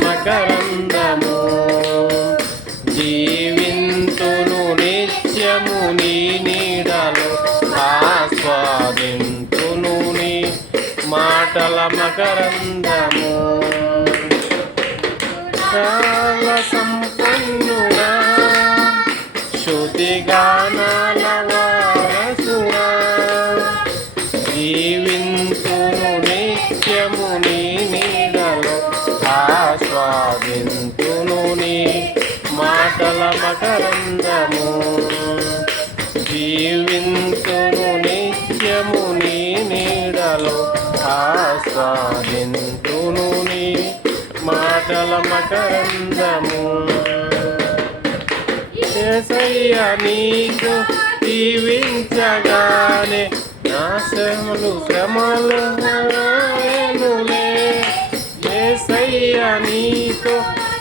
మకరందము జీవింతును నిత్యము నీ నీడలో ఆస్వాదింతును నీ మాటల మకరందము చాలా సంపన్నుడా శృతిగానాల వారసుడా జీవింతును నిత్యము నీ నీడలో ఆస్వాదింతును నీ మాటల మకరందము జీవింతును నిత్యము నీ నీడలో ఆస్వాదింతును నీ మాటల మకరందము యేసయ్య నీకు జీవించగానే నా శ్రమలు యేసయ్య నీకు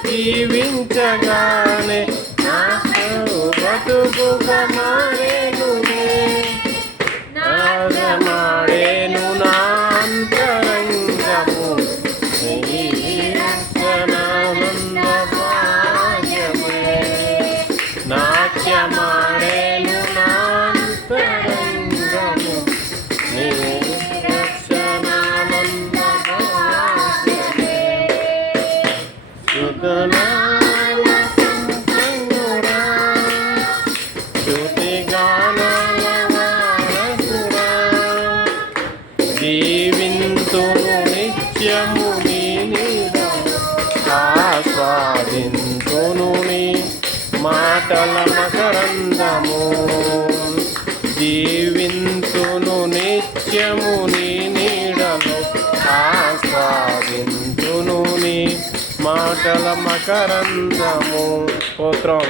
జీవించగానే నా బతుకుగా మారేనులే నాదమాడేను నా అంతరంగము నానంద భాగ్యమే నాట్యమాడేను నా అంతరంగము నీ రక్షణానంద భాగ్యమే సుగనాల సంపన్నుడా స్తుతిగానాల వారసుడా జీవింతును నిత్యము నీ నీడలో ఆస్వాదింతును నీ మాటల మకరందము జీవింతును నిత్యము నీ నీడలో ఆస్వాదింతును నీ మాటల మకరందము స్తోత్రం.